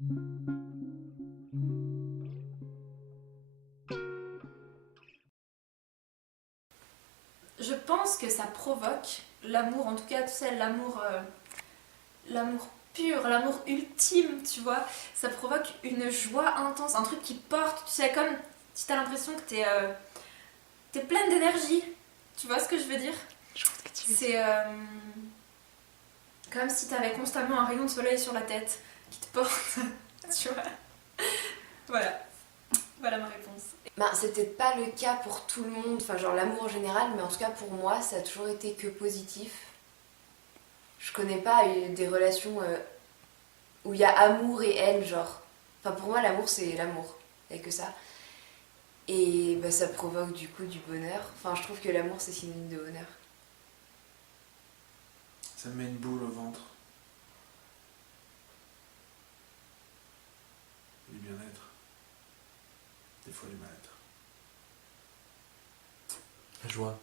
Je pense que ça provoque l'amour, en tout cas, tu sais, l'amour pur, l'amour ultime, tu vois. Ça provoque une joie intense, un truc qui porte, tu sais, comme si t'as l'impression que t'es pleine d'énergie. Tu vois ce que je veux dire? Je vois ce que tu veux dire. C'est comme si t'avais constamment un rayon de soleil sur la tête qui te porte, tu vois. Voilà, voilà ma réponse. Ben, c'est peut-être pas le cas pour tout le monde, enfin genre l'amour en général, mais en tout cas pour moi ça a toujours été que positif. Je connais pas des relations où il y a amour et haine, genre. Enfin pour moi l'amour c'est l'amour, il y a que ça. Et bah, ça provoque du coup du bonheur. Enfin je trouve que l'amour c'est synonyme de bonheur. Ça me met une boule au ventre. Du bien-être. Des fois du mal-être. La joie.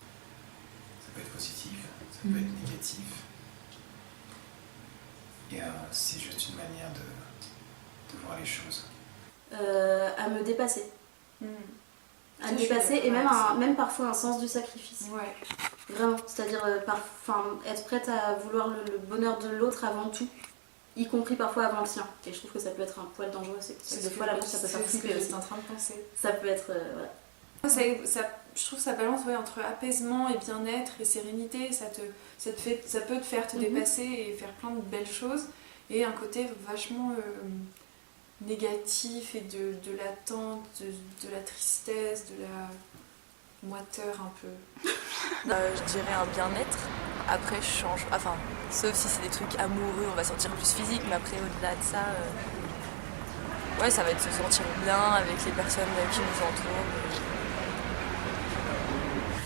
Ça peut être positif, ça peut être négatif. Et c'est juste une manière de voir les choses. À me dépasser. À me Je suis dépasser et d'accord avec ça. même parfois un sens du sacrifice. Ouais. Vraiment, c'est-à-dire être prête à vouloir le bonheur de l'autre avant tout, y compris parfois avant le sien. Et je trouve que ça peut être un poil dangereux, des fois l'amour ça peut faire flipper aussi. J'étais en train de penser. Ça peut être... voilà. Je trouve que ça balance entre apaisement et bien-être et sérénité. Ça peut te faire te dépasser et faire plein de belles choses. Et un côté vachement négatif et de l'attente, de la tristesse, de la moiteur un peu. Je dirais un bien-être. Après, je change. Enfin, sauf si c'est des trucs amoureux, on va sentir plus physique, mais après, au-delà de ça, ouais, ça va être se sentir bien avec les personnes qui nous entourent.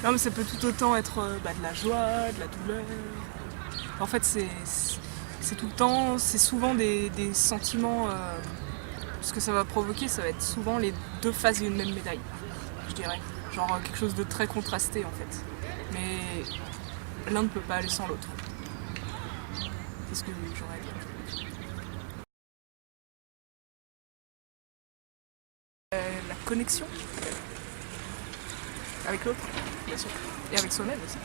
Non, mais ça peut tout autant être de la joie, de la douleur. En fait, c'est tout le temps, c'est souvent des sentiments. Ce que ça va provoquer, ça va être souvent les deux faces d'une même médaille, je dirais. Genre quelque chose de très contrasté en fait. Mais l'un ne peut pas aller sans l'autre. C'est ce que j'aurais à dire. La connexion avec l'autre, bien sûr. Et avec soi-même aussi.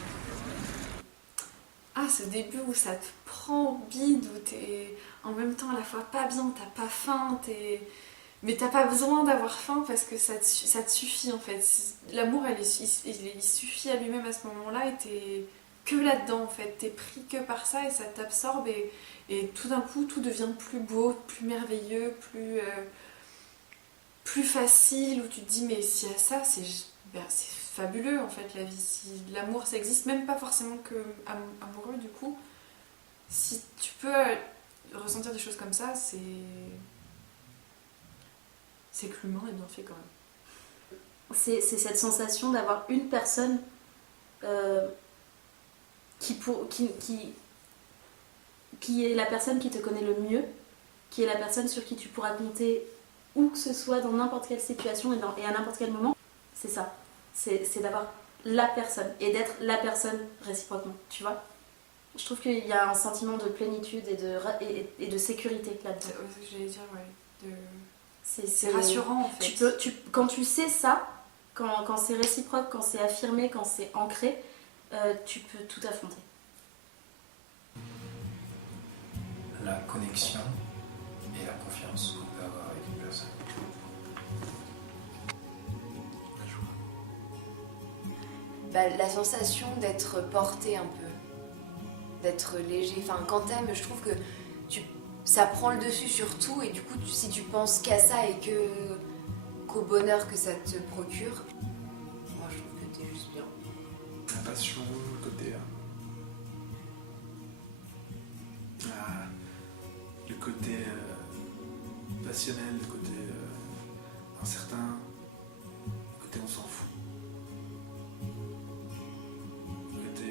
Ah, ce début où ça te prend au bide, où t'es en même temps à la fois pas bien, t'as pas faim, mais t'as pas besoin d'avoir faim parce que ça te suffit en fait. L'amour, il suffit à lui-même à ce moment-là et t'es que là-dedans en fait. T'es pris que par ça et ça t'absorbe et tout d'un coup tout devient plus beau, plus merveilleux, plus facile, où tu te dis mais s'il y a ça, c'est fabuleux en fait la vie. Si l'amour ça existe, même pas forcément que amoureux du coup, si tu peux ressentir des choses comme ça, c'est que l'humain est bien fait quand même. C'est cette sensation d'avoir une personne qui est la personne qui te connaît le mieux, qui est la personne sur qui tu pourras compter où que ce soit dans n'importe quelle situation et à n'importe quel moment. C'est ça. C'est d'avoir la personne et d'être la personne réciproquement, tu vois. Je trouve qu'il y a un sentiment de plénitude et de sécurité là-dedans. C'est ce que j'allais dire, ouais. C'est rassurant en fait. Quand tu sais ça, quand c'est réciproque, quand c'est affirmé, quand c'est ancré, tu peux tout affronter. La connexion et la confiance qu'on peut avoir avec une personne. La joie. Bah, la sensation d'être porté un peu, d'être léger. Enfin, quand t'aimes, je trouve que ça prend le dessus sur tout et du coup, si tu penses qu'à ça et qu'au bonheur que ça te procure, moi je trouve que t'es juste bien. La passion, le côté. Le côté passionnel, le côté incertain, le côté on s'en fout. Le côté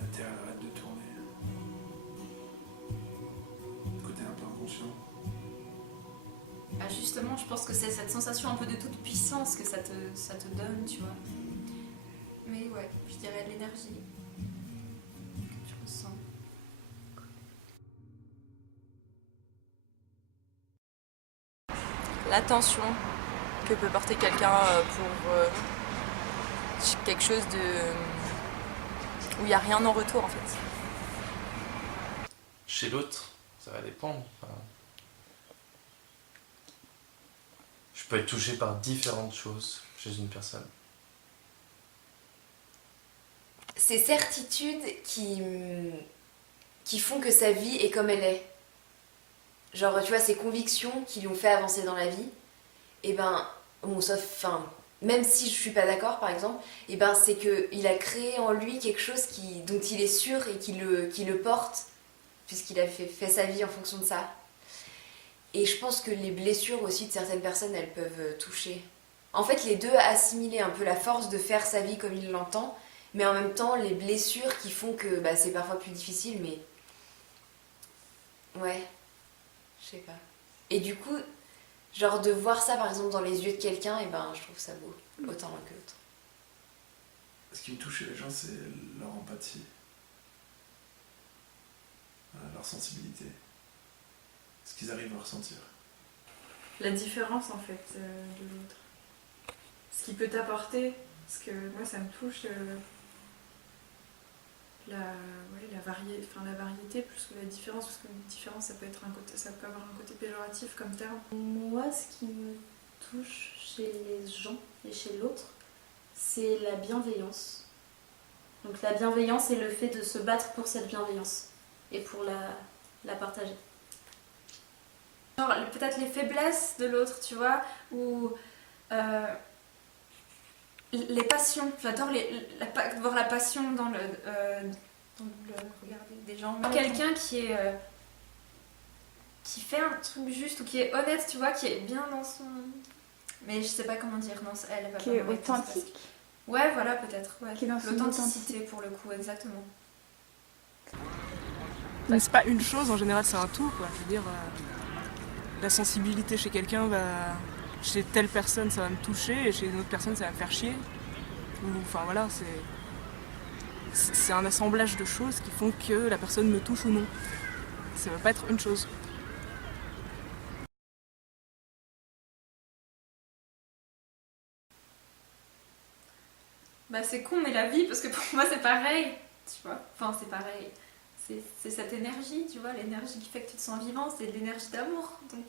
la Terre arrête de tourner. Le côté un peu inconscient. Ah, justement, je pense que c'est cette sensation un peu de toute puissance que ça te donne, tu vois. Mais ouais, je dirais de l'énergie. l'attention que peut porter quelqu'un pour quelque chose où il n'y a rien en retour en fait. Chez l'autre, ça va dépendre. Enfin, je peux être touché par différentes choses chez une personne. Ces certitudes qui font que sa vie est comme elle est. Genre, tu vois, ces convictions qui lui ont fait avancer dans la vie, et ben, bon, sauf, enfin, même si je suis pas d'accord, par exemple, et ben, c'est qu'il a créé en lui quelque chose dont il est sûr et qui le porte, puisqu'il a fait sa vie en fonction de ça. Et je pense que les blessures aussi de certaines personnes, elles peuvent toucher. En fait, les deux assimiler un peu la force de faire sa vie comme il l'entend, mais en même temps, les blessures qui font que bah, c'est parfois plus difficile, mais... Ouais, je sais pas. Et du coup, genre de voir ça, par exemple, dans les yeux de quelqu'un, et ben, je trouve ça beau, autant l'un que l'autre. Ce qui me touche chez les gens, c'est leur empathie, leur sensibilité, ce qu'ils arrivent à ressentir. La différence en fait de l'autre. Ce qu'il peut t'apporter, parce que moi ça me touche la variété plus que la différence, parce que la différence ça peut avoir un côté péjoratif comme terme. Moi, ce qui me touche chez les gens et chez l'autre, c'est la bienveillance. Donc la bienveillance et le fait de se battre pour cette bienveillance et pour la partager. Genre peut-être les faiblesses de l'autre, tu vois, ou les passions. J'adore voir la passion dans le regarder des gens. Quelqu'un qui fait un truc juste ou qui est honnête, tu vois, qui est bien dans son... Mais je sais pas comment dire, non, elle va qui est authentique. Ouais, voilà, peut-être. Ouais. Qui est dans son l'authenticité pour le coup, exactement. Mais c'est pas une chose, en général c'est un tout, quoi. Je veux dire, la sensibilité chez quelqu'un chez telle personne ça va me toucher et chez une autre personne ça va me faire chier. Enfin voilà, c'est un assemblage de choses qui font que la personne me touche ou non. Ça va pas être une chose. Bah c'est con mais la vie, parce que pour moi c'est pareil, tu vois. Enfin c'est pareil. C'est cette énergie, tu vois, l'énergie qui fait que tu te sens vivant, c'est de l'énergie d'amour. Donc...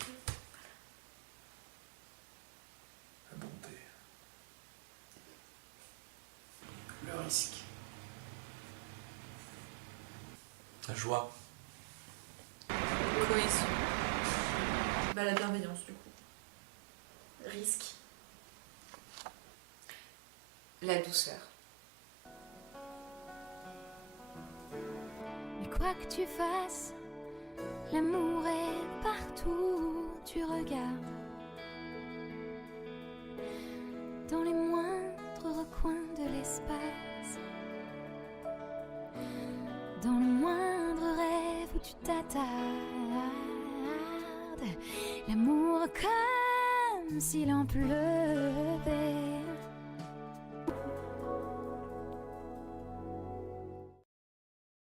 La bonté. Le risque. La joie. Cohésion. Bah, la bienveillance du coup. Risque. La douceur. Mais quoi que tu fasses, l'amour est partout où tu regardes. Dans les moindres recoins de l'espace. Dans le moindre rêve où tu t'attardes. L'amour comme s'il en pleuvait.